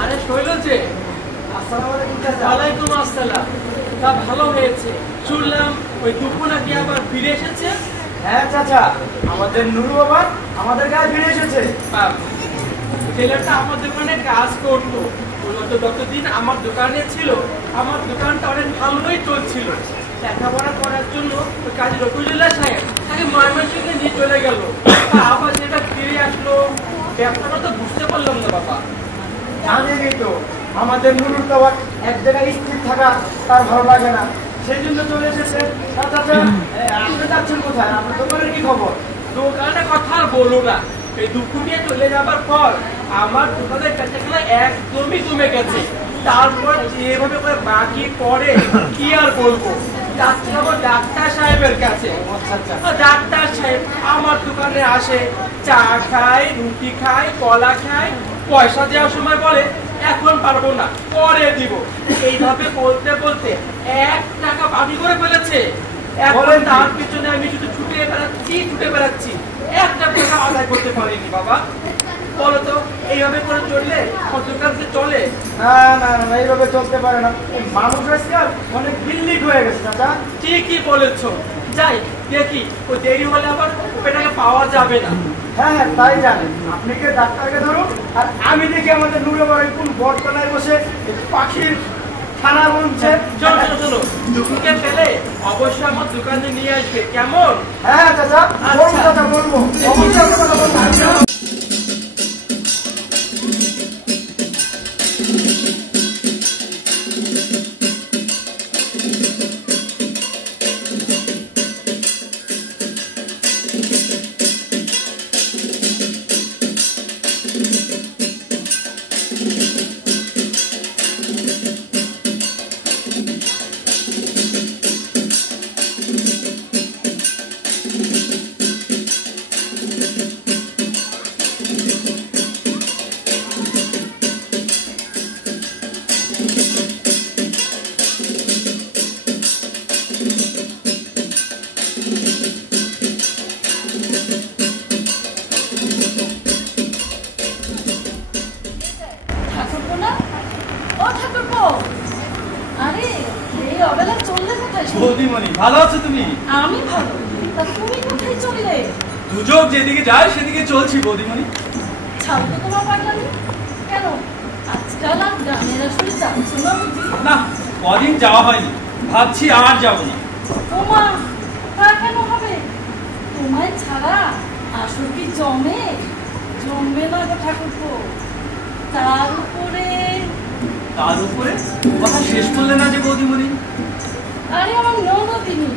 আরে শৈল যে ওয়ালাইকুম আসসালাম। তা ভালো হয়েছে, শুনলাম ওই দুপুর নাকি আবার ফিরে এসেছে। হ্যাঁ চাচা, আমাদের নুরু বাবা আমাদের গায়ে ফিরে এসেছে। ছেলেটা আমার দোকানে কাজ করতো, যতদিন আমার দোকানে ছিল আমার দোকানটা অনেক ভালোই চলছিল। লেখাপড়া করার জন্য ওই কাজী রফিজুল্লাহ সাহেব তাকে ময়মনসিংহে নিয়ে চলে গেল। আবার যেটা ফিরে আসলো, ব্যাপারটা তো বুঝতে পারলাম না বাবা। জানেনি তো আমাদের নুরুর তো আবার এক জায়গায় স্থির থাকা তার ভালো লাগে না, সেই জন্য চলে এসেছে। চাচা আপনি যাচ্ছেন কোথায়? আপনার দোকানের কি খবর? দোকানের কথা আর বলো না, এই দুপুরে চলে যাবার পর আমার দোকানের কাছে একদমই কমে গেছে। তারপর যেভাবে করে বাকি পড়ে কি আর বলবো, যাচ্ছি আমার ডাক্তার সাহেবের কাছে। ডাক্তার সাহেব আমার দোকানে আসে, চা খায়, রুটি খায়, কলা খায়, পয়সা দেওয়ার সময় বলে এখন পারবো না, পরে দিব। এইভাবে বলতে বলতে 1 টাকা বাকি করে ফেলেছে। এখন তার পিছনে আমি শুধু ছুটে বেড়াচ্ছি, একটা পয়সা আদায় করতে পারিনি বাবা। বলো তো এইভাবে করে চললে দোকান চলে? না না না, এইভাবে চলতে পারে না। মানুষ আজকাল অনেক বিল্লিক হয়ে গেছে চাচা। ঠিকই বলেছো, যাই দেখি ও দেরি হলে আবার ওটাকে পাওয়া যাবে না। হ্যাঁ হ্যাঁ তাই জানেন, আপনি কে ডাক্তারকে ধরুন আর আমি দেখি আমাদের নুরে বাড়ি কোন বটতলায় বসে পাখির খানা বলছে। চলো দুপুরকে পেলে অবশ্যই আমার দোকানে নিয়ে আসবে, কেমন? হ্যাঁ চাচা বলবো, চাচা বলবো অবশ্যই আপনার কথা বলবো। ভালো আছো তুমি? আমি ভালো। তা তুমি কোথায় চললে? দুজক যেদিকে যায় সেদিকে চলছি বৌদিমণি। ছাড়ো তো তোমার পাগলামি। কেন আজকাল আর গ্রামের আসলে যাচ্ছ না বুঝি? না, কদিন যাওয়া হয়নি, ভাবছি আর যাবো না। তোমা তা কেন হবে? তোমায় ছাড়া আসল কি জমবে না গো ঠাকুরপো। তার উপরে কথা শেষ করলে না যে বৌদিমণি। আরে আমার ননদিনী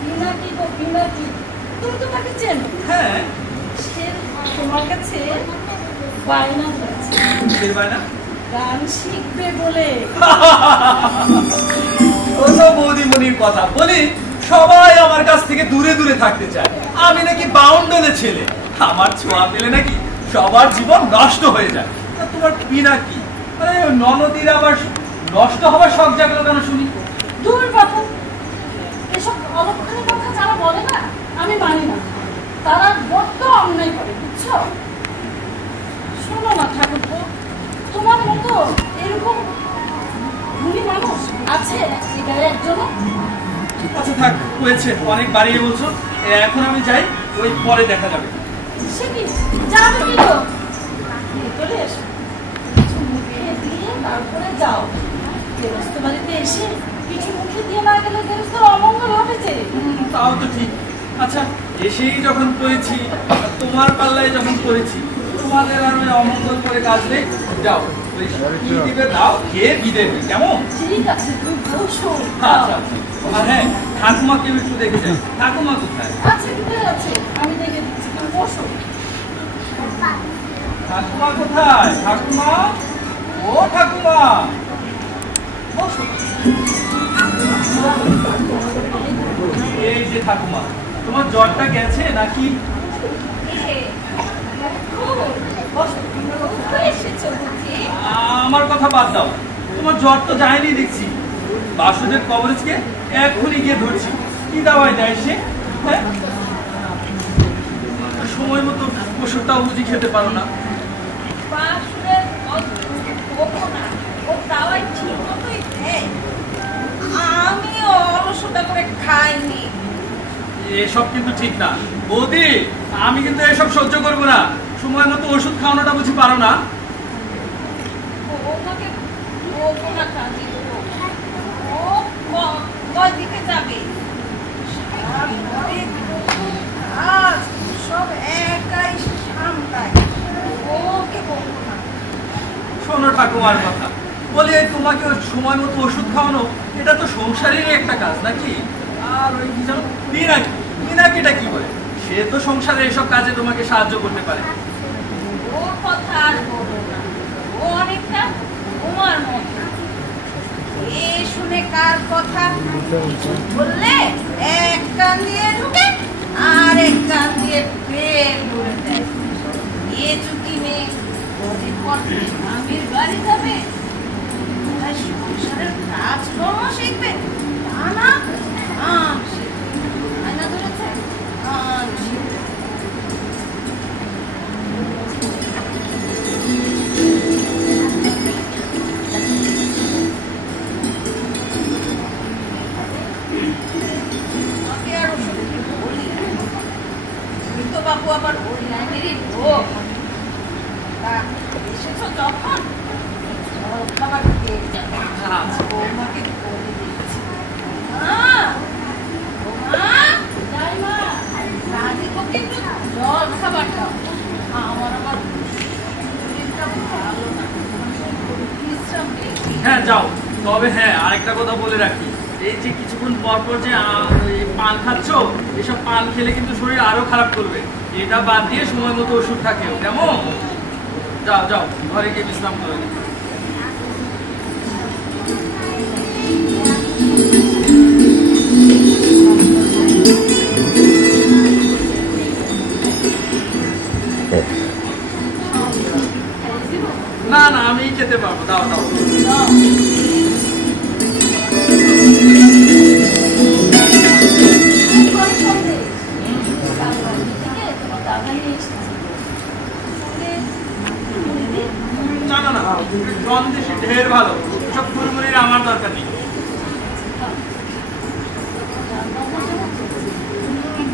পিনাকি গো পিনাকি, তুমি তো তাকে চেনো। হ্যাঁ, সে তোমার কাছে বায়না ধরেছে। গান শিখবে বলে। বৌদিমণির কথা বলি, সবাই আমার কাছ থেকে দূরে দূরে থাকতে চায়। আমি নাকি বাউন্ডলে ছেলে, আমার ছোঁয়া পেলে নাকি সবার জীবন নষ্ট হয়ে যায়। তোমার পিনাকি ননদীর আবার নষ্ট হবার শখ জাগলো কেন শুনি? দূর কথা, এসব অলক্ষণের কথা যারা বলে না আমি মানি না, তারা বড্ড অন্যায় করে, বুঝছো? শোনো না ঠাকুরপো, তোমার মতো এরকম গুণী মানুষ আছে এখানে একজন। আচ্ছা থাক, হয়েছে, অনেক বাড়িয়ে বলছো। এখন আমি যাই, ওই পরে দেখা যাবে। সে কি যাবে কি তো ভেতরে এসো, কিছু মুখে দিয়ে তারপরে যাও। গেরস্ত বাড়িতে এসে কিছু মুখে দিয়ে না গেলে গেরস্তের অমঙ্গল হবে যে। তাও তো ঠিক। আচ্ছা, এসেই যখন পড়েছি, তোমার পাল্লায় যখন পড়েছি, তোমাদের আর ওই অমঙ্গল করে কাজ নেই। যাও, কি দিবে দাও, খেয়ে বিদেবে, কেমন? ঠিক আছে, তুমি বসো। আচ্ছা, আর হ্যাঁ, ঠাকুমাকেও একটু দেখে যাই। ঠাকুমা কোথায়? আচ্ছা, কোথায় আছে আমি দেখে দিচ্ছি, তুমি বসো। ঠাকুমা কোথায়? ঠাকুমা, ও ঠাকুমা, বসো। এই যে ঠাকুমা, তোমার জ্বরটা গেছে নাকি? আমার কথা বাদ দাও, তোমার জ্বর তো যায়নি দেখছি। বাসুদেব কবরেজকে এখনই গিয়ে ধরছি। কি দাওয়াই দেয় সে? হ্যাঁ, সময় মতো ওষুধটাও বুঝি খেতে পারো না। আমিও অলসতা করে খাইনি। এসব কিন্তু ঠিক না বৌদি, আমি কিন্তু এসব সহ্য করবো না। সময় মতো ওষুধ খাওয়ানোটা বুঝি পারো না? ওকে বলবো না কাজে, ও কয় দিকে যাবে? আজ সব একাই সামলায়, ওকে বলবো না। শোনো ঠাকুমার কথা, বলি এই তোমাকে ওই সময় মতো ওষুধ খাওয়ানো, এটা তো সংসারেরই একটা কাজ নাকি? আর ওই কি জানো মিনাকি, মিনাকিটা কি বলে? সে তো সংসারে এসব কাজে তোমাকে সাহায্য করতে পারে। ওর কথা আর বলবো না, ও অনেকটা তোমার মতো। এ শুনে কার কথা কিছু বললে এক কান দিয়ে ঢুকে আর এক কান দিয়ে বের করে দেয়। এ চুকি মেয়ে ওদের পথে স্বামীর বাড়ি যাবে, তাই সংসারের কাজকর্ম শিখবে, তা না কাম শিখবে। আয়না ধরেছে কাম শিখবে। বাবু আবার ওই লাইনেরই লোক। এসেছো যখন খাবার খেয়ে যাবে, বৌমাকে বলে দিয়েছি। জল খাবার দাও, আমার আবার শরীরটা ভালো না, বিশ্রাম দেখি। হ্যাঁ যাও, তবে হ্যাঁ আরেকটা কথা বলে রাখি, এই যে কিছুক্ষণ পর পর যে পান খাচ্ছ, এসব পান খেলে কিন্তু শরীর আরো খারাপ করবে। এটা বাদ দিয়ে সময় মতো ওষুধ খাকেও, কেমন? যাও যাও, ঘরে গিয়ে বিশ্রাম করে নিও। না না, আমি খেতে পারবো, দাও দাও। না না না, সন্দেশী ঢের ভালো, সব ফুলমুড়ির আমার দরকার নেই।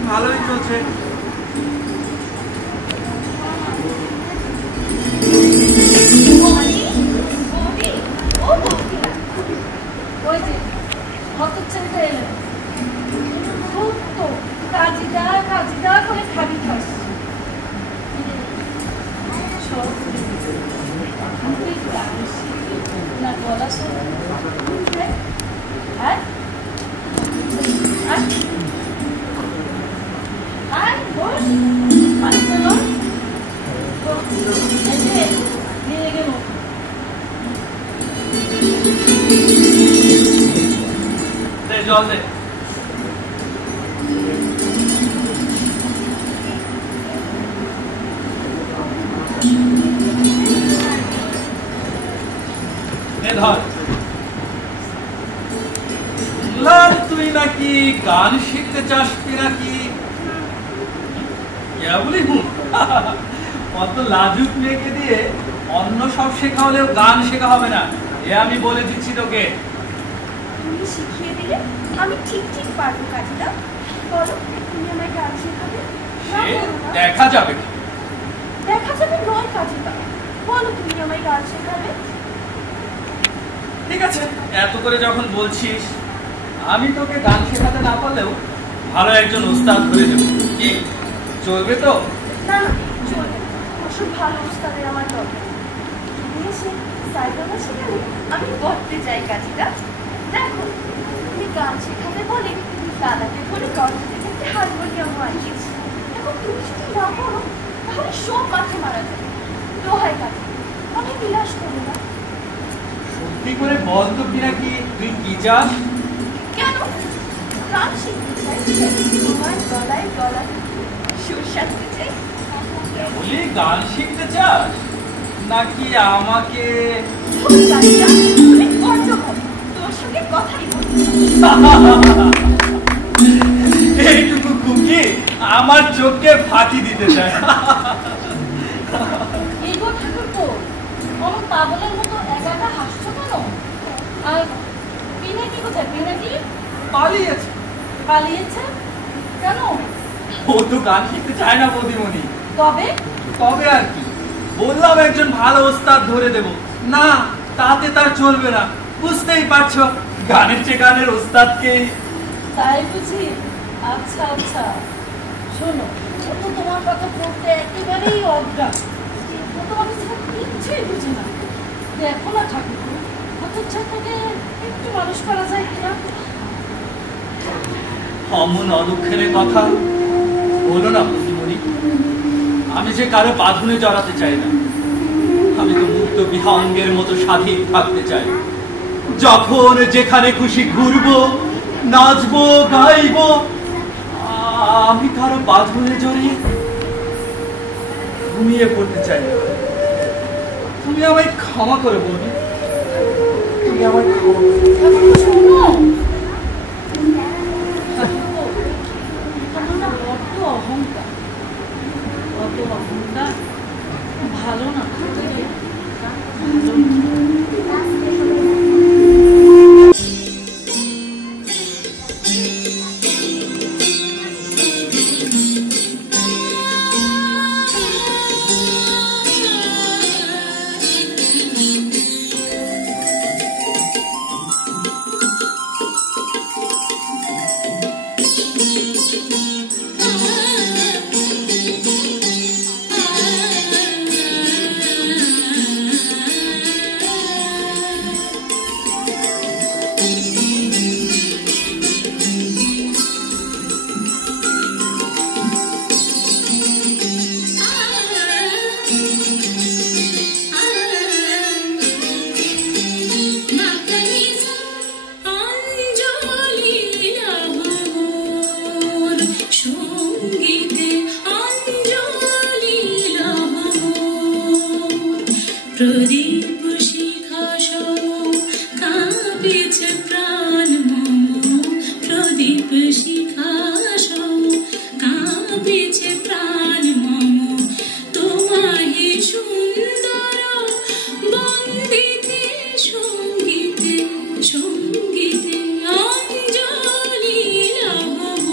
ভালোই চলছে। জল দে। ধর, তুই নাকি গান শিখতে চাস কি নাকি? বলি অত লাজুক মেয়েকে দিয়ে অন্য সব শেখা হলেও গান শেখা হবে না, এ আমি বলে দিচ্ছি তোকে। তুমি শিখিয়ে দিলে আমি ঠিক ঠিক পারবো কাজটা। বলো, তুমি আমায় গান শেখাবে? দেখা যাবে। দেখা যাবে নয় কাজটা, বলো তুমি আমায় গান শেখাবে? ঠিক আছে, এত করে যখন বলছিস, আমি তোকে গান শেখাতে না পারলেও ভালো একজন ওস্তাদ ধরে দেব। কি চলবে তো? না না, চলবে। ওসব ভালো ওস্তাদের আমার দরকার। তুমি এসে সাইকেলটা শেখালে আমি করতে চাই কাজটা। দেখো, তুমি গান শেখাতে বলে দাদাকে বলে দরজা থেকে একটা হারমোনিয়াম আনিয়েছি। এখন তুমি যদি না করো তাহলে সব মাঠে মারা যাবে। দোহাই কাজ, আমি বিলাস করবো না। সত্যি করে বল তো পিনাকি, তুই কি চাস? কেন? গান শিখতে চাই, তোমার গলায় গলায় সুর সাজতে চাই। বলি গান শিখতে চাস নাকি আমাকে? তুমি বড্ড ভালো, তোর সঙ্গে কথাই বলছি। এইটুকু কুকি আমার চোখকে ফাঁকি দিতে চায়। এইগো ঠাকুরপো, অমন পাগলের মতো একা একা হাসছো কেন? আর পিনাকি কোথায়? পিনাকি পালিয়েছে। পালিয়েছে কেন? ও তো গান শিখতে চায় না বৌদিমণি। তবে তবে আর কি, বললাম একজন ভালো ওস্তাদ ধরে দেব, না তাতে তার চলবে না। বুঝতেই পারছো, গানের চেয়ে গানের ওস্তাদকেই। তাই বুঝি? আচ্ছা আচ্ছা, শোনো, ও তো তোমার কথা বলতে একেবারেই অজ্ঞান। ও তোমাকে সেটা কিচ্ছুই বুঝে না। দেখো না ঠাকুর, হতচ্ছাড়াটাকে একটু মানুষ করা যায় কিনা? অমন অলক্ষণের কথা বলো না বৌদিমণি। আমি যে কারো বাঁধনে জড়াতে চাই না। আমি তো মুক্ত বিহঙ্গের মতো স্বাধীন থাকতে চাই। যখন যেখানে খুশি ঘুরবো, নাচবো, গাইবো। আমি কারো বাঁধনে জড়িয়ে ঘুমিয়ে পড়তে চাই। তুমি আমায় ক্ষমা করে বলবে, তুমি আমায় ক্ষমা করে। ঠাকুর শোনো, তোমার না বড্ড অহংকার। অত অহংকার ভালো না, ভালো না। প্রদীপ শিখা সম কাঁপিছে প্রাণ মম, প্রদীপ শিখা সম কাঁপিছে প্রাণ মম, তোমাহে সুন্দর বন্দিতে সঙ্গীতে সঙ্গীতে অঞ্জলি লহব।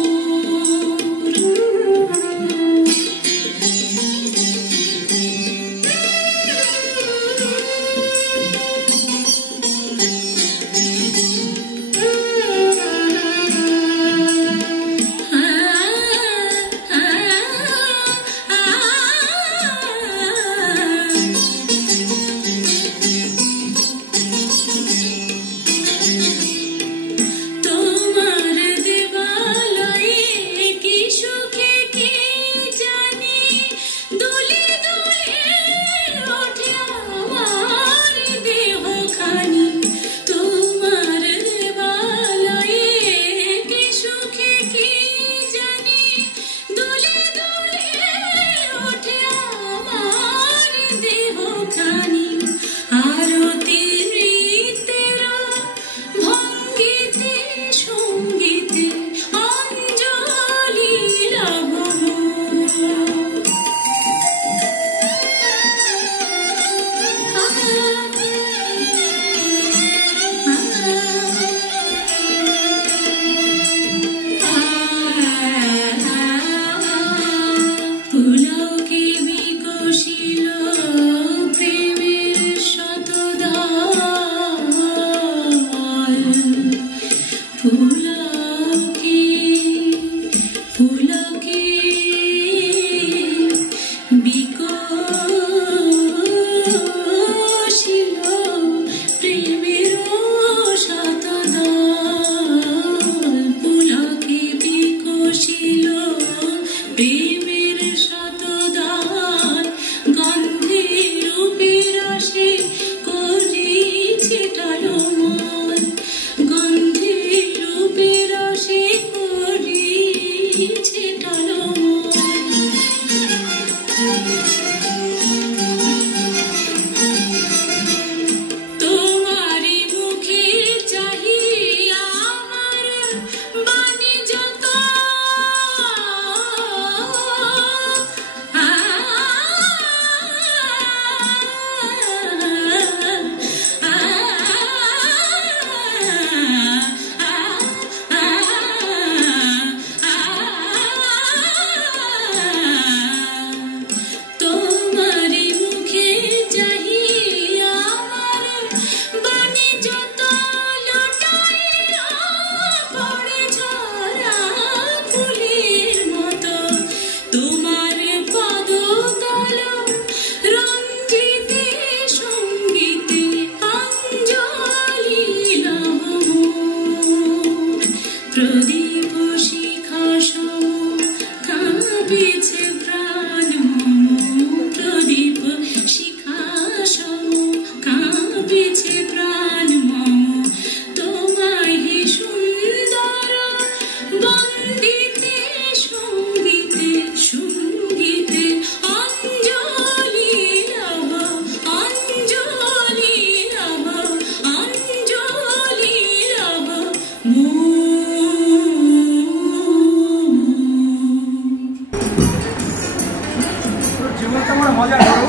কোনো মজা করো?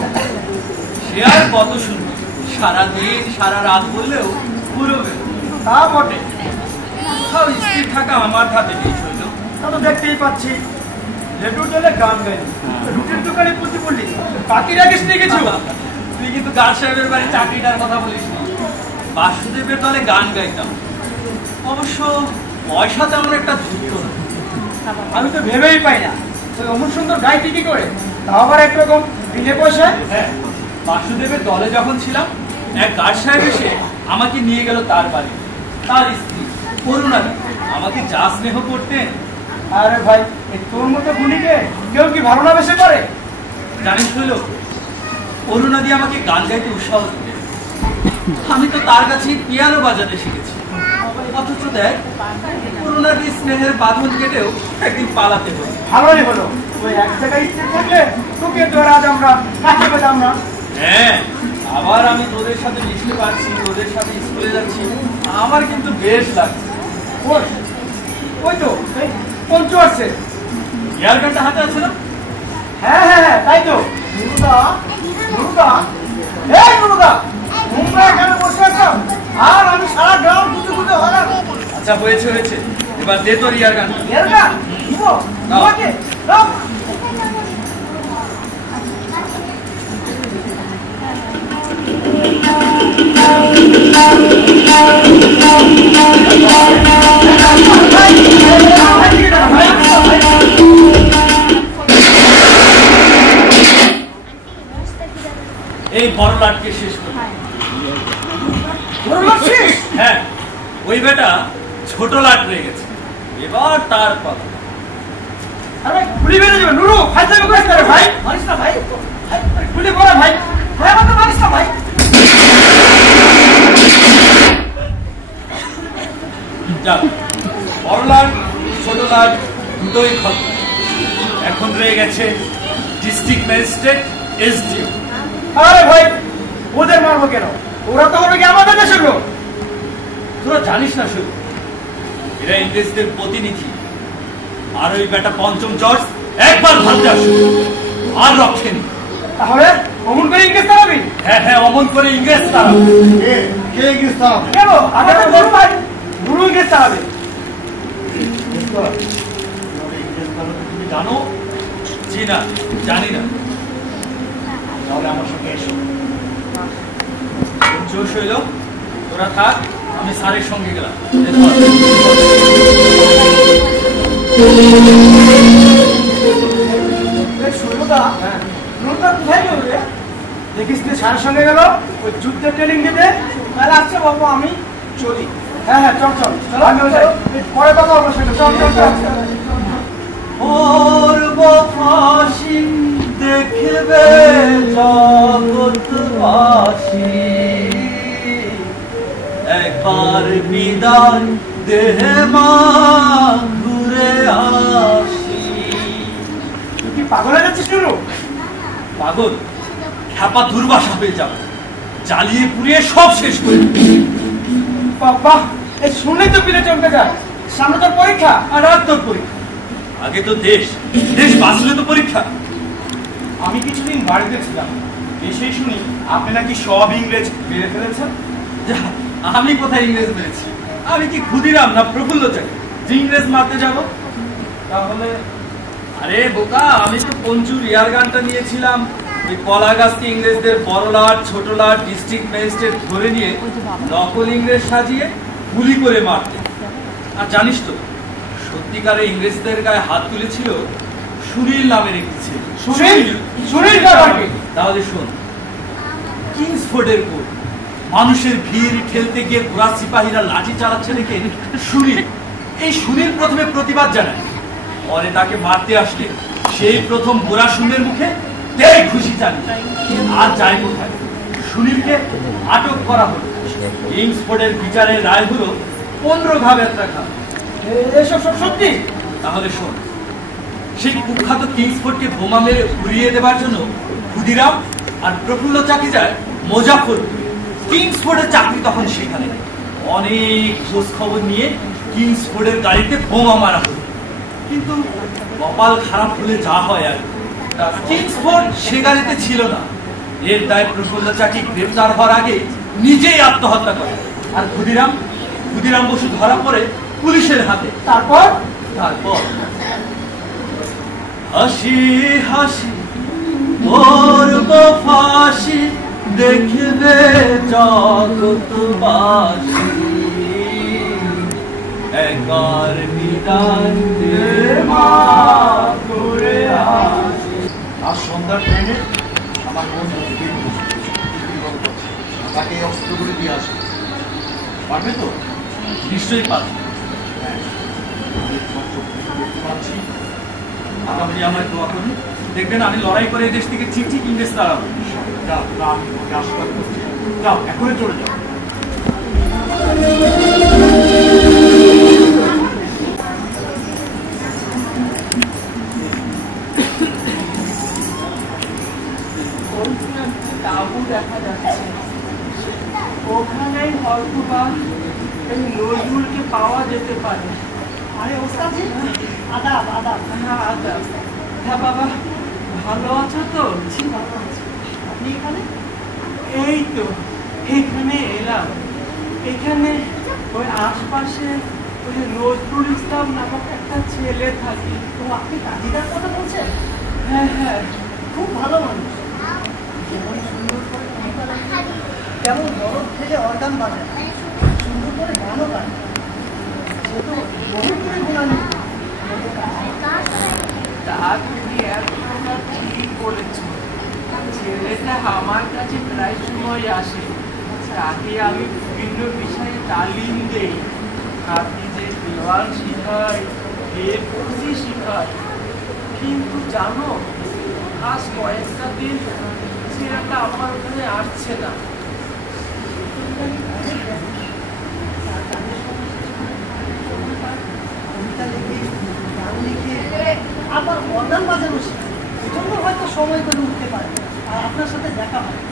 সে আর কত শুনবো, সারাদিন সারা রাত বললেও পুরোবে। তা বটে, কোথাও স্থির থাকা আমার হাতে নেই শৈল। তা তো দেখতেই পাচ্ছি। লেটুর দলে গান গাইলি, রুটির দোকানে পুঁতি পড়লি, বাকি রাখিস নিয়ে গেছো। তুই কিন্তু গান সাহেবের বাড়ি চাকরিটার কথা বলিস না। বাসুদেবের দলে গান গাইতাম, অবশ্য পয়সা তেমন একটা ধরতো না। আমি তো ভেবেই পাই না ওই অমন সুন্দর গাইতে কি করে, তাও আবার একরকম বিনে পয়সায়। হ্যাঁ, বাসুদেবের দলে যখন ছিলাম, এক গার্ড সাহেব এসে আমাকে নিয়ে গেল তার বাড়ি। তার স্ত্রী করুণা আমাকে যা স্নেহ করতেন। আরে ভাই, এই তোর মতো গুণীকে কেউ কি ভালো না বেশি করে? জানিস হইল, করুণাদি আমাকে গান গাইতে উৎসাহ দিতেন। আমি তো তার কাছে পিয়ানো বাজাতে শিখেছি। অথচ দেখ, করুণাদি স্নেহের বাঁধন কেটেও একদিন পালাতে হলো। ভালোই হলো, ওই এক জায়গায় স্থির থাকলে তোকে তো আর আজ আমরা কাছে পেতাম না। হ্যাঁ, আবার আমি তোদের সাথে মিশতে পারছি, তোদের সাথে স্কুলে যাচ্ছি, আমার কিন্তু বেশ লাগছে। ওই ওই তো এই পঞ্চু আসছে। ইয়ার গানটা হাতে আছে না? হ্যাঁ হ্যাঁ হ্যাঁ, তাই তো। নুরুদা, নুরুদা, এই নুরুদা, তোমরা এখানে বসে আছো আর আমি সারা গ্রাম খুঁজে খুঁজে হলাম। আচ্ছা, হয়েছে হয়েছে, এবার দে তোর ইয়ার গানটা। এর গান দিব তোমাকে? দাও। এই বড় লাটকে শেষ করে। বড় লাগছিস? হ্যাঁ, ওই বেটা ছোট লাট রয়ে গেছে, এবার তার কথা। আরে গুলি বেরিয়ে যাবে। নুরু, ফাইজলামি করিস না রে ভাই। মারিস না ভাই, গুলি করে ভাই। ভাই আমাকে মারিস না ভাই। যাক, বড় লাট ছোট লাট দুটোই খতম। এখন রয়ে গেছে ডিস্ট্রিক্ট ম্যাজিস্ট্রেট, এসডিও। আরে ভাই, ওদের মারবো কেন? ওরা তো হলো কি আমাদের দেশের লোক। তোরা জানিস না শুধু, এরা ইংরেজদের প্রতিনিধি। আর ওই বেটা পঞ্চম জর্জ একবার ভাবতে আসে আর রক্ষেনি। তাহলে অমন করে ইংরেজ তাড়াবি? হ্যাঁ হ্যাঁ, অমন করে ইংরেজ তাড়াবে। কে ইংরেজ তাড়াবে? কেন? আগে তো বল ভাই, নুরু ইংরেজ তাড়াবে। তুমি জানো? জি না, জানি না। তাহলে আমার সঙ্গে এসো। জোশ হইল, তোরা থাক, আমি স্যারের সঙ্গে গেলাম। শৈলদা, নুরুদা কোথায় গেল রে? দেখিস তুই স্যারের সঙ্গে গেল ওই যুদ্ধের ট্রেনিং দিতে। তাহলে আচ্ছা বাবু, আমি চলি। হ্যাঁ হ্যাঁ, চল চল, আমিও যাই। পরে কথা হবে সেটা। চল চল চল। পূর্ব ফাঁসি দেখবে জগৎবাসী, একবার বিদায় দেহে মা ঘুরে আসি। তুই কি পাগল হয়ে যাচ্ছিস নুরু? পাগল? খ্যাপা দুর্বাসা হয়ে যাবে, জ্বালিয়ে পুড়িয়ে সব শেষ করে দেবে। বাবা, এই শুনে তো পিলে চমকে যায়। সামনে তোর পরীক্ষা। আর আর তোর পরীক্ষা? আগে তো দেশ, দেশ বাঁচলে তো পরীক্ষা। আমি কিছুদিন বাড়িতে ছিলাম, এসেই শুনি আপনি নাকি সব ইংরেজ মেরে ফেলেছেন। যা, আমি কোথায় ইংরেজ মেরেছি? আমি কি ক্ষুদিরাম না প্রফুল্ল চাই যে ইংরেজ মারতে যাব? তাহলে আরে বোকা, আমি তো পঞ্চুর ইয়ার গানটা নিয়েছিলাম। ওই কলা গাছকে ইংরেজদের বড় লাট ছোট লাট ডিস্ট্রিক্ট ম্যাজিস্ট্রেট ধরে নিয়ে নকল ইংরেজ সাজিয়ে গুলি করে মারতে। আর জানিস তো, সত্যিকারে ইংরেজদের গায়ে হাত তুলেছিল সুনীল নামের একটি ছেলে। সুনীল? সুনীল কাকে? তাহলে শোন, কিংসফোর্ডের কোর্ট, মানুষের ভিড় ঠেলতে গিয়ে ঘোড়া সিপাহীরা লাঠি চালাচ্ছে দেখে সুনীল, এই সুনীল প্রথমে প্রতিবাদ জানায়। পরে তাকে মারতে আসলে সেই প্রথম ঘোড়া সুনীলের মুখে তেই খুশি চালিয়ে। আর যায় কোথায়? সুনীলকে আটক করা হলো। কিংসফোর্ডের বিচারের রায় হলো 15 ঘা বেত্রাঘা। এসব সব সত্যি? তাহলে শোন, সেই কুখ্যাত কিংসফোর্ডকে বোমা মেরে উড়িয়ে দেবার জন্য ক্ষুদিরাম আর প্রফুল্ল চাকি যায় মুজাফফরপুরে। কিংসফোর্ডের চাকরি তখন সেখানে। অনেক খোঁজ খবর নিয়ে কিংসফোর্ডের গাড়িতে বোমা মারা হলো। কিন্তু কপাল খারাপ হলে যা হয় আর, কিংসফোর্ড সে গাড়িতে ছিল না। এর দায় প্রফুল্ল চাকি গ্রেফতার হওয়ার আগে নিজেই আত্মহত্যা করে। আর ক্ষুদিরাম বসু ধরা পড়ে পুলিশের হাতে। তারপর হাসি হাসি করব ফাঁসি, দেখবে জগৎবাসী, একার বিদায় দে মা ঘুরে আসি। আজ সন্ধ্যার ট্রেনে আমার বন্ধু তাকে অস্ত্রগুলি দিয়ে আসবে, পারবে তো? নিশ্চয়ই পারবে। পাচ্ছি, আগামী আমায় দোয়া করুন, দেখবেন আমি লড়াই করে এই দেশ থেকে ঠিক ঠিক ইংরেজ দাঁড়াবো। আমি তোমাকে আশীর্বাদ করছি। যাও, এখনই চলে যাও। তাবু দেখা যাচ্ছে, ওখানেই হয়তো বা এই নজরুলকে পাওয়া যেতে পারে। আরে ওস্তাদ জি, আদাব আদাব। হ্যাঁ আদাব। হ্যাঁ বাবা, ভালো আছো তো? জি ভালো আছি। আপনি এখানে? এই তো এখানে এলাম। এখানে ওই আশপাশে ওই নজরুল ইসলাম নামক একটা ছেলে থাকে। তো আপনি কাজীদার কথা বলছেন? হ্যাঁ হ্যাঁ, খুব ভালো মানুষ, যেমন সুন্দর করে কবিতা লেখে, তেমন দরদ থেকে অর্গান বাজায়, সুন্দর করে গানও গায়। সে তো বহু করে গুণান্বিত। তা তুমি একদম ঠিক বলেছ। ছেলেটা আমার কাছে প্রায় সময় আসে, তাকে আমি বিভিন্ন বিষয়ে তালিম দেই। হাফিজের দেওয়াল শিখাই, বেরকুসি শিখাই। কিন্তু জানো, আজ কয়েকটা দিন ছেলেটা আমার ওখানে আসছে না। কবিতা লিখে, গান লিখে, আবার অর্গান বাজানো শিখে। এজন্য হয়তো সময় করে উঠতে পারে আর আপনার সাথে দেখা হয়।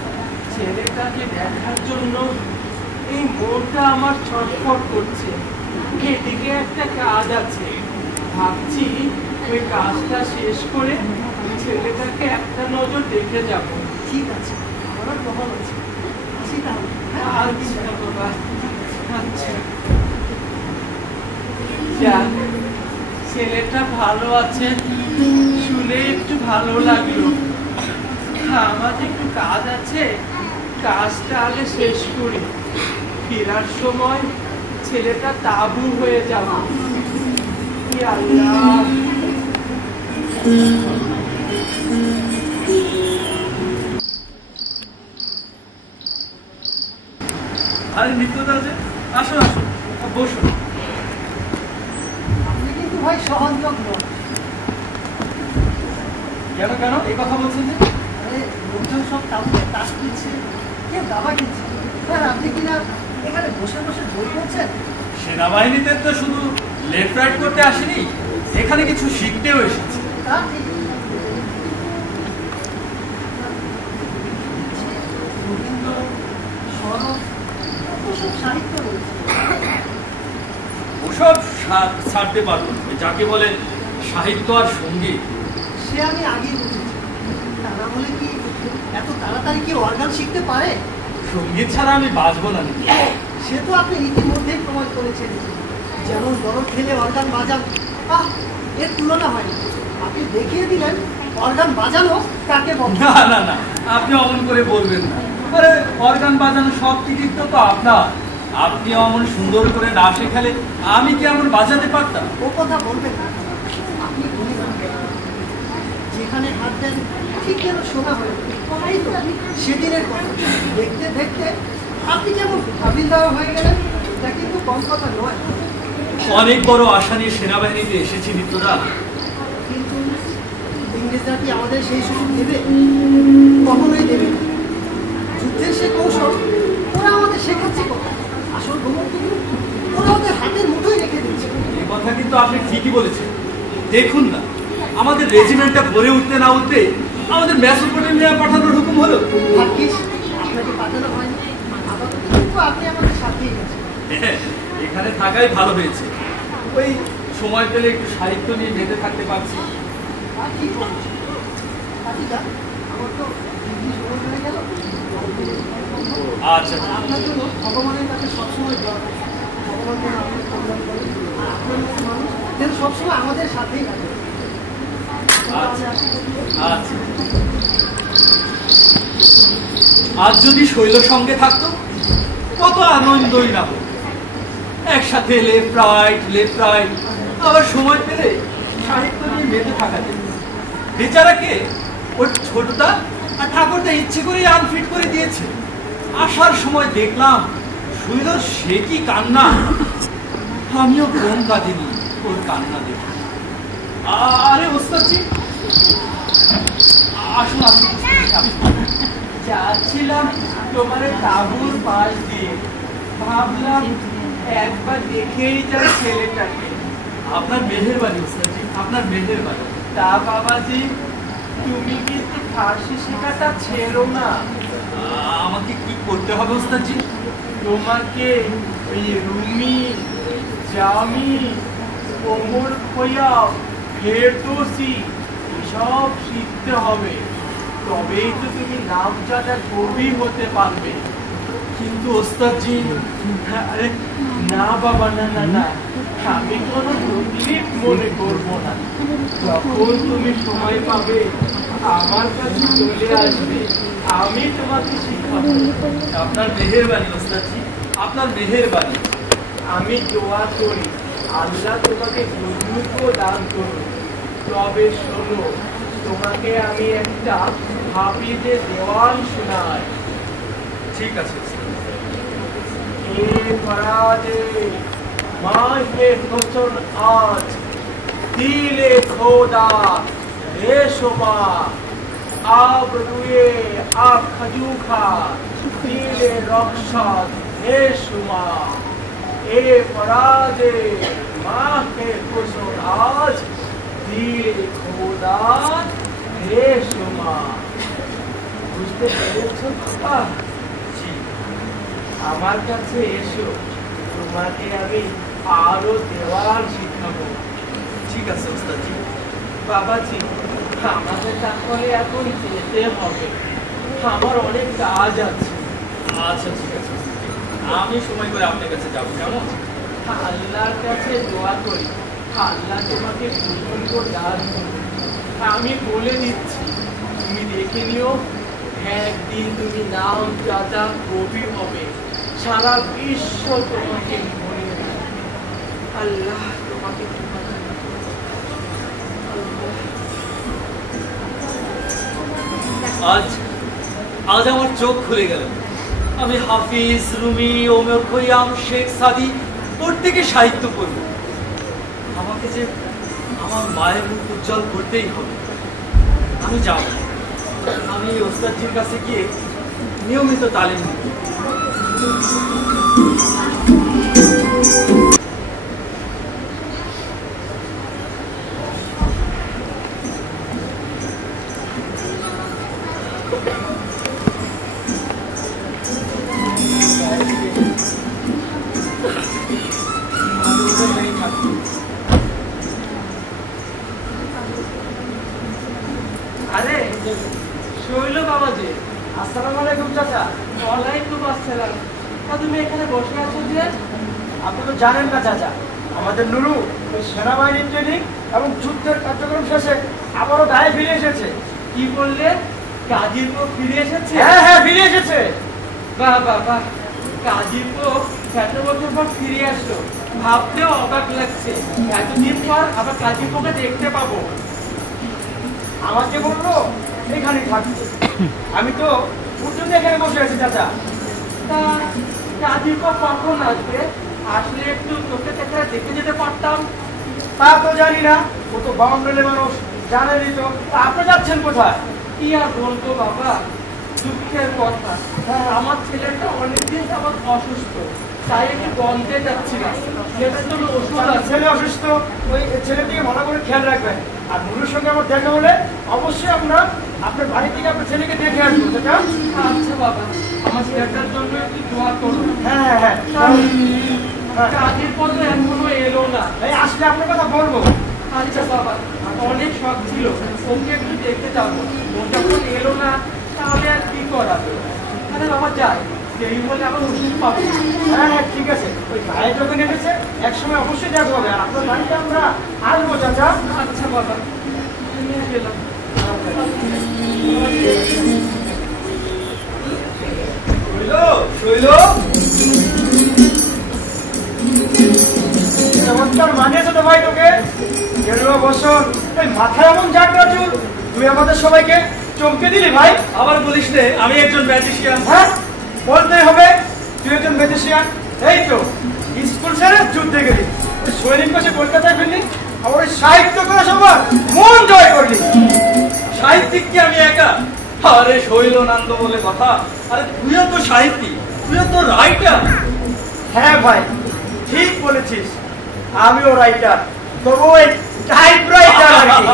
ছেলেটাকে দেখার জন্য এই মনটা আমার ছটফট করছে। এদিকে একটা কাজ আছে, ভাবছি ওই কাজটা শেষ করে ছেলেটাকে একটা নজর দেখে যাব। ঠিক আছে, আমারও প্রভাব আছে। আসি তাহলে। আচ্ছা বাবা, আচ্ছা। যাক, ছেলেটা ভালো আছে শুনে একটু ভালো লাগলো। আমার একটু কাজ আছে, কাজটা আগে শেষ করি। ফেরার সময় ছেলেটা তাবু হয়ে যাব। কি আল্লাহ। আরে মিত্রদা যে, আসো আসো, বসো। আপনি কিন্তু ভাই সহযোগ নন। কেন কেন এই কথা বলছেন যে? আরে লোকজন সব তাবুতে তাস কিনছে, কেউ দাবা কিনছে, আর আপনি কিনা এখানে বসে বসে বই পড়ছেন। সেনাবাহিনীতে তো শুধু লেফট রাইট করতে আসেনি, এখানে কিছু শিখতেও এসেছে। তা ঠিক। রবীন্দ্র, শরৎ, কত সব সাহিত্য রয়েছে। ওসব ছাড়তে পারবো না, যাকে বলে সাহিত্য আর সঙ্গীত। সে আমি আগেই বুঝেছি। তা না হলে কি এত তাড়াতাড়ি কি অর্গান শিখতে পারে? সঙ্গীত ছাড়া আমি বাঁচবো না নাকি? সে তো আপনি ইতিমধ্যেই প্রমাণ করেছেন। যেমন দরদ খেলে অর্গান বাজান, এর তুলনা হয় না। আপনি দেখিয়ে দিলেন অর্গান বাজানো কাকে বলে। না না না, আপনি অমন করে বলবেন না। আরে অর্গান বাজানো সব কৃতিত্ব তো আপনার। আপনি অমন সুন্দর করে না শেখালে আমি কি এমন বাজাতে পারতাম? ও কথা বলবেন না। আপনি গুণী মানুষ। যেখানে হাত দেন ঠিক যেন শোনা হয়ে যায়। এই তো সেদিনের কথা। দেখতে দেখতে আপনি যেমন হাবিলদার হয়ে গেলেন, এটা কিন্তু কম কথা নয়। অনেক বড় আশা নিয়ে সেনাবাহিনীতে এসেছি মিত্রদা। কিন্তু ইংরেজরা কি আমাদের সেই সুযোগ দেবে? কখনোই দেবে না। যুদ্ধের সে কৌশল ওরা আমাদের শেখাচ্ছে কোথায়? আসল ভ্রমণটুকু ওরা ওদের হাতের মুঠোয় রেখে দিচ্ছে। এই কথা কিন্তু আপনি ঠিকই বলেছেন। দেখুন না, আমাদের রেজিমেন্টটা ভরে উঠতে না উঠতে আমাদের মেসোপটেমিয়া পাঠানোর হুকুম হলো। ভাগ্যিস আপনাকে পাঠানো হয়নি। আপাতত কিন্তু আপনি আমাদের সাথেই গেছেন। এখানে থাকাই ভালো হয়েছে। ওই সময় পেলে একটু সাহিত্য নিয়ে মেতে থাকতে পারছি। আর কি করছি? কাজীটা আমার তো সময় হয়ে গেল। আচ্ছা আপনার জন্য ভগবানের কাছে সবসময় দোয়া করি, ভগবান যেন আপনার কল্যাণ করেন, আর আপনার মতো মানুষ যেন সবসময় আমাদের সাথেই থাকে। আচ্ছা আচ্ছা। আজ যদি শৈল সঙ্গে থাকতো কত আনন্দই না হতো। একসাথে লেফট রাইট আবার সময় পেলে সাহিত্য নিয়ে মেতে থাকা যেত। বেচারাকে ওর ছোটটা আর ঠাকুরটা ইচ্ছে করেই আনফিট করে দিয়েছে। আসার সময় দেখলাম শৈল সে কি কান্না, আমিও কম কাঁদিনি ওর কান্না দেখে। আরে ওস্তাদজি আসুন আসুন। যাচ্ছিলাম তোমার তাঁবুর পাশ দিয়ে, ভাবলাম একবার দেখেই যাই ছেলেটাকে। আপনার মেহেরবানি ওস্তাদজি, আপনার মেহেরবানি। তা বাবাজি, তুমি কিন্তু ফার্সি শেখাটা ছেড়ো না। আমাকে কি করতে হবে ওস্তাদজি? তোমাকে ওই রুমি, জামি, ওমর খৈয়াম, ফেরদৌসি এসব শিখতে হবে, তবেই তো তুমি নামজাদা কবি হতে পারবে। কিন্তু ওস্তাদজি, আরে না বাবা, না না না, আমি কোনো তকলিফ মনে করবো না। যখন তুমি সময় পাবে আমার কাছে চলে আসবে, আমি তোমাকে শিখাবো। আপনার মেহেরবানি ওস্তাদজি, আপনার মেহেরবানি। আমি দোয়া করি আল্লাহ তোমাকে বুজুর্গ দান করুন। তবে শোনো, তোমাকে আমি একটা হাফিজে দেওয়ান শোনাই। ঠিক আছে এ ফরাজে মাহে হোসন আজ দিলে খোদা রে শোভা আব রুয়ে আব খজুখা দিলে রক্ষাত হে সুমা। এ ফরাজে মাহে হোসন আজ দিলে খোদা হে সুমা। বুঝতে পেরেছো? আমার কাছে এসো, তোমাকে আমি আরো দেওয়াল শিখাবো। ঠিক আছে ওস্তাদজি। বাবাজি, আমাদের তাহলে এখন যেতে হবে, আমার অনেক কাজ আছে। আচ্ছা ঠিক আছে, আমি সময় করে আপনার কাছে যাবো। কেমন? আল্লাহর কাছে দোয়া করি আল্লাহ তোমাকে বুজুর্গ দান করবে। আমি বলে দিচ্ছি, তুমি দেখে নিও, একদিন তুমি নাম জাদা কবি হবে, সারা বিশ্ব তোমাকে মনে রাখবে। আল্লাহ তোমাকে আজ আজ আমার চোখ খুলে গেল। আমি হাফিজ, রুমি, ওমর খৈয়াম, শেখ সাদি প্রত্যেকে সাহিত্য পড়ব। আমাকে যে আমার মায়ের মুখ উজ্জ্বল করতেই হবে। আমি যাব, আমি ওস্তাদজির কাছে গিয়ে নিয়মিত তালিম নেব। আরে শৈল বাবাজি, আসসালামু আলাইকুম চাচা। ওয়ালাইকুম আসসালাম। তুমি এখানে বসে আছো যে? আপনি তো জানেন না চাচা, আমাদের নুরু ওই সেনাবাহিনীর ট্রেনিং এবং যুদ্ধের কার্যক্রম শেষে আবারও গায়ে ফিরে এসেছে। কি বললে? গাজীপুর ফিরে এসেছে? হ্যাঁ ফিরে এসেছে। বাহ বাহ বাহ, গাজীপুর এত বছর পর ফিরে আসলো, ভাবতেও অবাক লাগছে। এতদিন পর আবার গাজীপুরকে দেখতে পাবো। আমাকে বললো এখানেই থাকবে। আমি তো ওর জন্য এখানে বসে আছি চাচা। তা গাজীপুর কখন আসবে? আসলে একটু চোখে চোখে দেখে যেতে পারতাম। তা তো জানি না, ও তো বাউন্ডারি মানুষ, জানেনই তো। তা আপনি যাচ্ছেন কোথায়? কি আর বলবো বাবা, দুঃখের কথা। আমার ছেলেটা অনেকদিন আমার অসুস্থ, তাই একটু গন্ধে যাচ্ছিলাম। ছেলেটার জন্য ওষুধ আছে। ছেলে অসুস্থ, ওই ছেলেটিকে ভালো করে খেয়াল রাখবেন। আর নুরুর সঙ্গে আমার দেখা হলে অবশ্যই আপনার বাড়ি থেকে আপনার ছেলেকে দেখে আসবো চাচা। আচ্ছা বাবা, আমার ছেলেটার জন্য একটু দোয়া করুন। হ্যাঁ কাজের পর এখনো এলো না। এই আসলে আপনার কথা বলবো। আচ্ছা বাবা, অনেক শখ ছিল ওকে একটু দেখতে যাবো, না, তাহলে আর কি করা যাবে? আরে বাবা যাই, সেই বলে আবার ওষুধ পাবো। হ্যাঁ হ্যাঁ ঠিক আছে, ওই ভাইয়ের যখন এনেছে একসময় অবশ্যই দেখা হবে। আর আপনার বাড়িতে আমরা আসবো চাচা। আচ্ছা বাবা, নিয়ে গেলাম। চমৎকার মানিয়েছে তো ভাই তোকে। গেরুয়া বছর ওই মাথায় এমন ঝাঁকড়া চুল, তুই আমাদের সবাইকে চমকে দিলি ভাই। আবার বলিস রে, আমি একজন ম্যাজিশিয়ান। হ্যাঁ বলতেই হবে, তুই একজন ম্যাজিশিয়ান। এই তো স্কুল ছেড়ে যুদ্ধে গেলি, ওই সৈনিক পাশে কলকাতায় ফিরলি, আর ওই সাহিত্য করে সবার মন জয় করলি। সাহিত্যিক কি আমি একা? আরে শৈলনন্দ বলে কথা। আরে তুইও তো সাহিত্যিক, তুইও তো রাইটার। হ্যাঁ ভাই ঠিক বলেছিস, আমিও রাইটার, তবু ওই টাইপ রাইটার আর কি।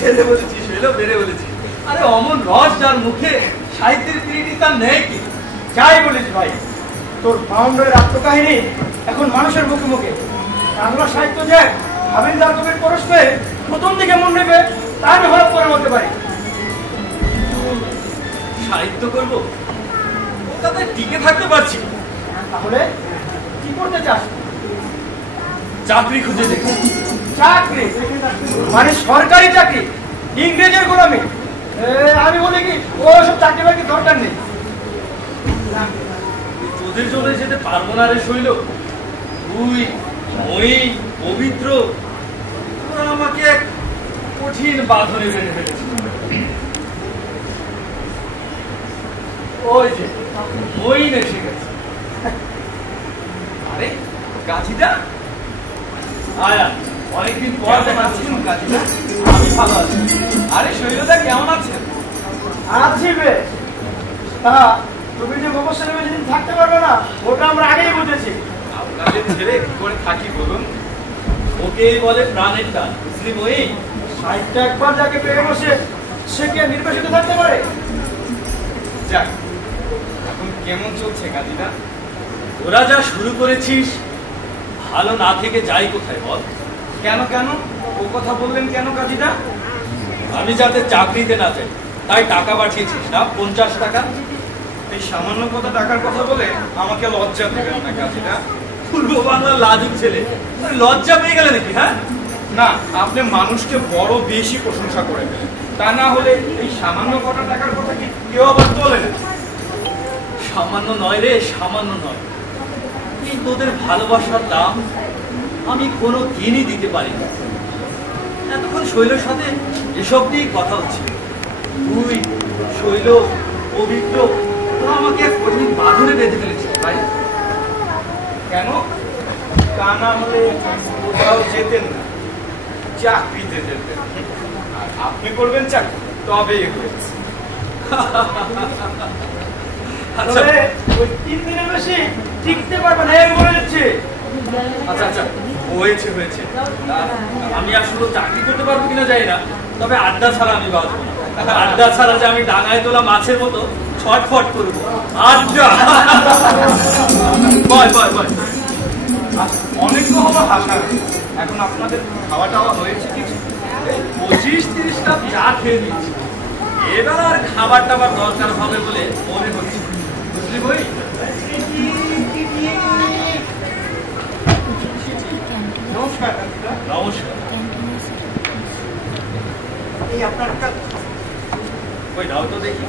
বেড়ে বলেছিস, বেড়ে বলেছিস। আরে অমন রস যার মুখে, সাহিত্যের তৃপ্তি তার নেই কি? যাই বলিস ভাই, তোর বাউন্ডারির আত্মকাহিনী এখন মানুষের মুখে মুখে। বাংলা সাহিত্য যে হাবিলদার কবির পরশে প্রথম দিকে মন নেবে তা আমি হঠাৎ করে বলতে পারি। সাহিত্য করবো, কলকাতায় টিকে থাকতে পারছি না। তাহলে কি করতে চাস? চাকরি খুঁজে দেখি। চাকরি মানে সরকারি চাকরি, ইংরেজের গোলামি? আমি বলি কি ওসব চাকরি বাকরি দরকার নেই। তোদের চলে যেতে পারবো না রে শৈল। তুই মই পবিত্র, তোরা আমাকে এক কঠিন বাঁধনে বেঁধে ফেলেছিস। ওই যে মইন এসে গেছে। আরে গাছিদা, আয়া অনেকদিন পর দেখাচ্ছেন। গাছিদা আমি ভালো আছি। আরে শৈলদা কেমন আছেন? আছি বেশ। তা তুমি যে ব্যবস্থা নেবে যেদিন থাকতে পারবে না, ওটা আমরা আগেই বুঝেছি। আপনাদের ছেড়ে কি করে থাকি বলুন? ওকেই বলে প্রাণের টান, বুঝলি মই? সাহিত্য একবার যাকে পেয়ে বসে সে কি আর নির্বাসিত থাকতে পারে? যাক, এখন কেমন চলছে কাজিদা? ওরা যা শুরু করেছিস, ভালো না থেকে যাই কোথায় বল? কেন কেন ও কথা বললেন কেন কাজিদা? আমি যাতে চাকরিতে না যাই তাই টাকা পাঠিয়েছিস না, 50 টাকা। এই সামান্য কত টাকার কথা বলে আমাকে লজ্জা দেবেন না কাজিদা। পূর্ব বাংলার লাজুক ছেলে, লজ্জা পেয়ে গেলে নাকি? হ্যাঁ না, আপনি মানুষকে বড় বেশি প্রশংসা করে ফেলেন। তা না হলে এই সামান্য কটা টাকার কথা কি কেউ আবার তোলেন? সামান্য নয় রে, সামান্য নয়। এই তোদের ভালোবাসার দাম আমি কোনো দিনই দিতে পারি না। এতক্ষণ শৈলের সাথে এসব নিয়েই কথা হচ্ছে। তুই শৈল পবিত্র, তোরা আমাকে এক কঠিন বাঁধনে বেঁধে ফেলেছিস ভাই। কেন? তা না হলে কোথাও যেতেন না, চাকরিতে যেতেন। আর আপনি করবেন চাকরি, তবেই হয়েছে। আচ্ছা ওই 3 দিনের বেশি টিকতে পারবে না, আমি বলে দিচ্ছি। আচ্ছা আচ্ছা, হয়েছে হয়েছে। আমি আসলে চাকরি করতে পারবো কিনা জানি না, তবে আড্ডা ছাড়া আমি বাঁচবো না। আড্ডা ছাড়া যে আমি ডাঙায় তোলা মাছের মতো ছটফট করবো। আড্ডা বয় বয় বয়। অনেক তো হলো হাসা। এখন আপনাদের খাওয়া টাওয়া হয়েছে কিছু? 25-30 কাপ চা খেয়ে নিচ্ছি। এবার আর খাবার টাবার দরকার হবে বলে মনে হচ্ছে, বুঝলি বই? নমস্কার কাকিদা। নমস্কার। এই আপনার একটা ওই দাও তো দেখি।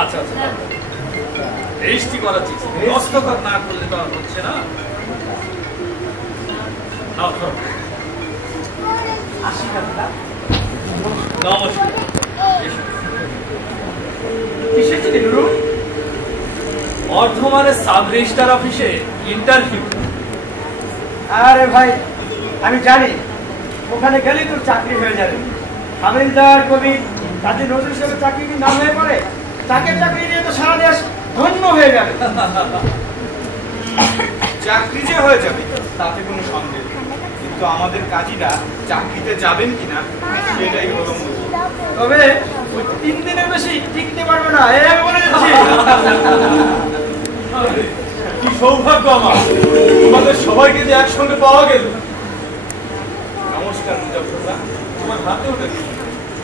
আচ্ছা আচ্ছা, রেজিস্ট্রি করাচ্ছিস, দস্তখত না করলে তো আর হচ্ছে না। নাও ধরো। আসি কাকিদা। নমস্কার। এসো। কিসের চিঠি নুরু? বর্ধমানের সাব রেজিস্ট্রার অফিসে ইন্টারভিউ। আরে ভাই আমি জানি, ওখানে গেলেই তোর চাকরি হয়ে যাবে। হাবিলদার কবি কাজী নজরুল সাহেবের চাকরি কি নাম হয়ে পড়ে? তাকে চাকরি দিয়ে তো সারা দেশ ধন্য হয়ে যাবে। চাকরি যে হয়ে যাবে তাতে কোনো সন্দেহ নেই, কিন্তু আমাদের কাজীরা চাকরিতে যাবেন কিনা সেটাই হলো মুশকিল। তবে ওই 3 দিনের বেশি টিকতে পারবে না, এই আমি বলে দিচ্ছি। কি সৌভাগ্য আমার, তোমাদের সবাইকে যে একসঙ্গে পাওয়া গেল। নমস্কার মুজাফফরদা, তোমার হাতে ওঠে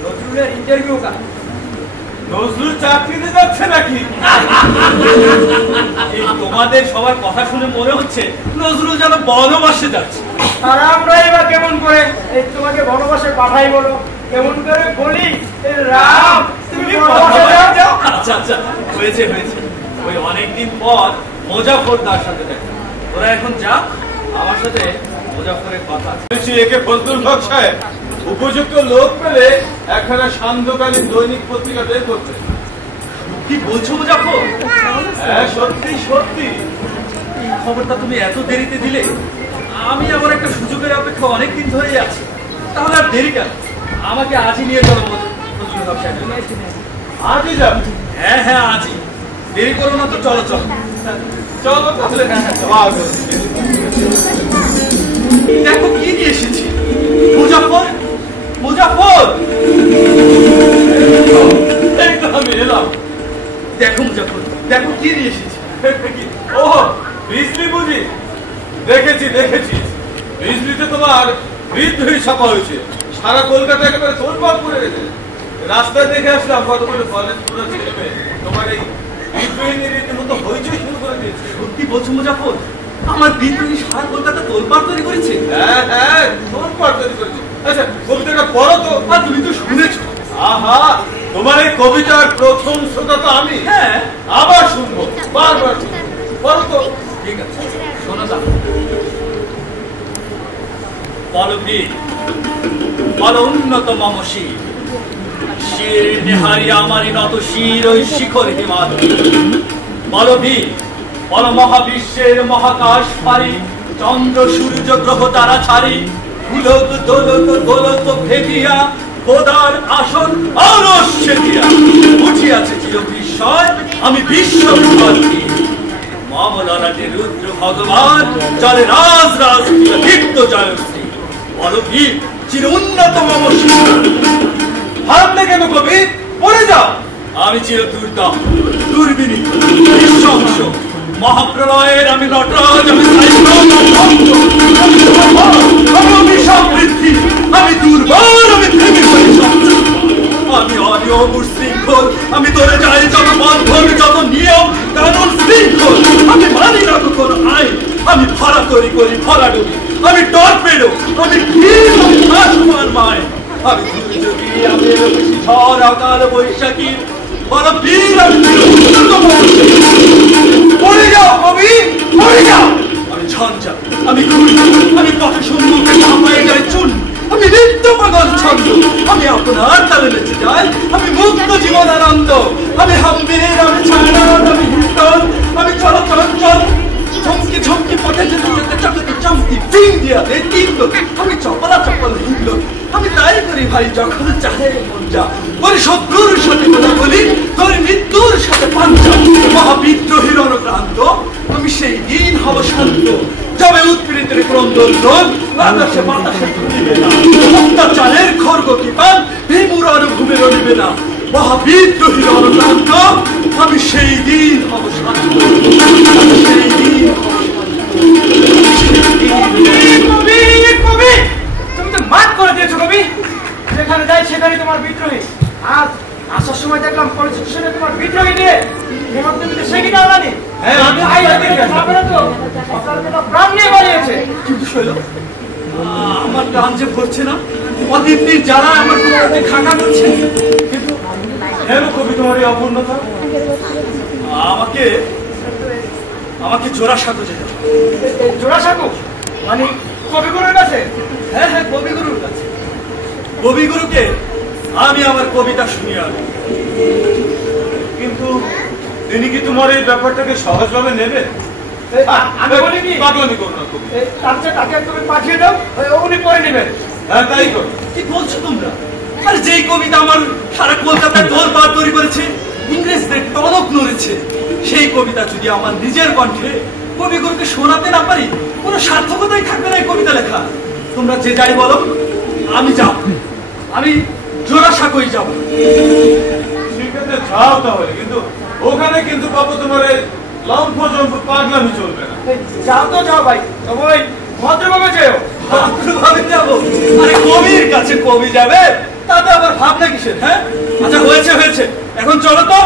নজরুলের ইন্টারভিউ কাজ। নজরুল চাকরিতে যাচ্ছে নাকি? এই তোমাদের সবার কথা শুনে মনে হচ্ছে নজরুল যেন বনবাসে যাচ্ছে। আর আমরাই বা কেমন করে এই তোমাকে বনবাসে পাঠাই বলো, কেমন করে বলি রাম তুমি বনবাসে যাও। আচ্ছা আচ্ছা, হয়েছে হয়েছে, ওই অনেকদিন পর মুজাফফরদার সাথে দেখা। ওরা এখন যা, আমার সাথে মুজাফফরের কথা আছে। একে ফজলুল হক সাহেব উপযুক্ত লোক পেলে একখানা সান্ধ্যকালীন দৈনিক পত্রিকা বের করতে। কি বলছো মুজাফফর? হ্যাঁ সত্যি সত্যি। এই খবরটা তুমি এত দেরিতে দিলে, আমি আবার একটা সুযোগের অপেক্ষা অনেকদিন ধরেই আছি। তাহলে আর দেরি কেন, আমাকে আজই নিয়ে চলো ফজলুল হক সাহেব। আজই যাবে? হ্যাঁ হ্যাঁ আজই, দেরি করো না তো, চলো চলো চলো তাহলে। দেখো কি নিয়ে এসেছি। মুজাফফর, মুজাফফর, এই তো আমি এলাম। দেখো মুজাফফর, দেখো কি নিয়ে এসেছি। ও বিজলি বুঝি? দেখেছি দেখেছি, বিজলিতে তোমার বিদ্রোহী ছাপা হয়েছে, সারা কলকাতা একেবারে তোলপাড় করে রেখেছে। রাস্তায় দেখে আসলাম কতগুলো কলেজ পুরো ছেলে তোমার এই বিদ্রোহী নিয়ে রীতিমতো হইচই শুরু করে দিয়েছে। সত্যি বলছো মুজাফফর? আমার বিদ্রোহী সারা কলকাতা তোলপাড় তৈরি করেছে? হ্যাঁ হ্যাঁ, তোলপাড় তৈরি করেছে। আচ্ছা কবিতাটা পড়ো তো। আর তুমি তো শুনেছো। আহা, তোমার এই কবিতার প্রথম শ্রোতা তো আমি। হ্যাঁ, আবার শুনবো, বারবার শুনবো, পড়ো তো। ঠিক আছে, শোনো যাও। বলো বীর, বলো উন্নত মম শির, শির নেহারি আমারি নত শির ওই শিখর হিমালয়। বলো বীর, বলো মহাবিশ্বের মহাকাশ পারি, চন্দ্র সূর্য গ্রহ তারা ছাড়ি, ফুলক দোলক গোলক ভেদিয়া খোদার আসন আরশে দিয়া উঠিয়াছে চির বিস্ময়, আমি বিশ্ব বিভাতি মামলানাটে রুদ্র ভগবান চলে রাজ রাজ দীপ্ত জয়শ্রী। বলো বীর, চির উন্নত মম শির। হারলে কেন কবি, পড়ে যাও। আমি চির দুর্দম, দুর্বিনীত, নৃশংস, মহাপ্রলয়ের আমি নটরাজ, আমি আমি অভিসমৃদ্ধি, আমি দুর্বল, আমি প্রেমিক, আমি অনিয়ম উশৃঙ্খল, আমি তোরে যাই যত বন্ধন, যত নিয়ম কানুন শৃঙ্খল, আমি মানি না তো কোনো আইন, আমি ভাড়া করি করি ভরাডুবি, আমি টর্পেডো, আমি ঢিল, আমি আসমান মায়, আমি দুর্যোগী, আমি বেশি ঝড় আকাল বৈশাখী। বড় বীর, আমি পড়ে যাও কবি, পড়ে যাও। আমি ঝঞ্ঝা, আমি ঘুরি, আমি পথে সম্মুখে ঝাঁপাই যাই চুন, আমি নিত্য পাগল ছন্দ, আমি আপনার তালে বেঁচে যাই, আমি মুক্ত জীবন আনন্দ, আমি হাম্বির, আমি ছাড়ান, আমি হিন্দন, আমি চল চঞ্চল, ঝমকি ঝমকি পথে যেতে যেতে চকতে চমকি ফিং দিয়া দে কিন্দ, আমি চপলা চপল হিন্দ, আমি তাই করি ভাই যখন চাহে মন যা, করি শত্রুর সাথে কথা বলি, করি মৃত্যুর সাথে পাঞ্চা, মহাবিদ্রোহীর অনুক্রান্ত, আমি সেই দিন হব শান্ত, যাবে উৎপীড়িতের ক্রন্দন রোগ, আকাশে বাতাসে দিবে না, অত্যাচারের খর্গ কৃপান ভীমুর অনুভূমে রইবে না, মহাবিদ্রোহীর অনুক্রান্ত, আমি সেই দিন হব শান্ত, সেই দিন হব কবি কবি, তুমি তো মাঠ করে দিয়েছো কবি। যেখানে যাই সেখানে তোমার বিদ্রোহী। আজ আসার সময় দেখলাম কলেজ স্টেশনে তোমার বিদ্রোহী নিয়ে হেমন্তবিতে সে কি জানানি? হ্যাঁ, আমি প্রাণ নিয়ে বাড়িয়েছে। কিন্তু শৈল, আমার প্রাণ যে ভরছে না, অদীপ্তির যারা আমার খাকা করছে। কিন্তু কেন কবি তোমার এই অপূর্ণতা? আমাকে আমাকে জোড়াসাঁকো যেতে হবে। জোড়াসাঁকো মানে কবিগুরুর কাছে? হ্যাঁ হ্যাঁ, কবিগুরুর কাছে। কবিগুরুকে আমি আমার কবিতা শুনিয়ে আনি। কিন্তু তিনি কি তোমার এই ব্যাপারটাকে সহজভাবে নেবে? আমি বলি কি, পাগলামি করো না কবি। তার চেয়ে তাকে তুমি পাঠিয়ে দাও, উনি পড়ে নেবেন। হ্যাঁ তাই করো। কি বলছো তোমরা? আর যেই কবিতা আমার সারা কলকাতায় তোলপাড় তৈরি করেছে, ইংরেজদের টনক নড়েছে, সেই কবিতা যদি আমার নিজের কণ্ঠে কবিগুরুকে শোনাতে না পারি, কোনো সার্থকতাই থাকবে না এই কবিতা লেখা। তোমরা যে যাই বলো, আমি যাব। আমি জোড়াসাঁকোই যাবো। সেক্ষেত্রে যাও তাহলে, কিন্তু ওখানে কিন্তু পাবো তোমার এই লম্ফজম্ফ পাগলামি চলবে না। যাও তো যাও ভাই, তবে ওই ভদ্রভাবে যেও। ভদ্রভাবে যাবো? আরে কবির কাছে কবি যাবে, তাতে আবার ভাবনা কিসের? হ্যাঁ আচ্ছা, হয়েছে হয়েছে, এখন চলো তো।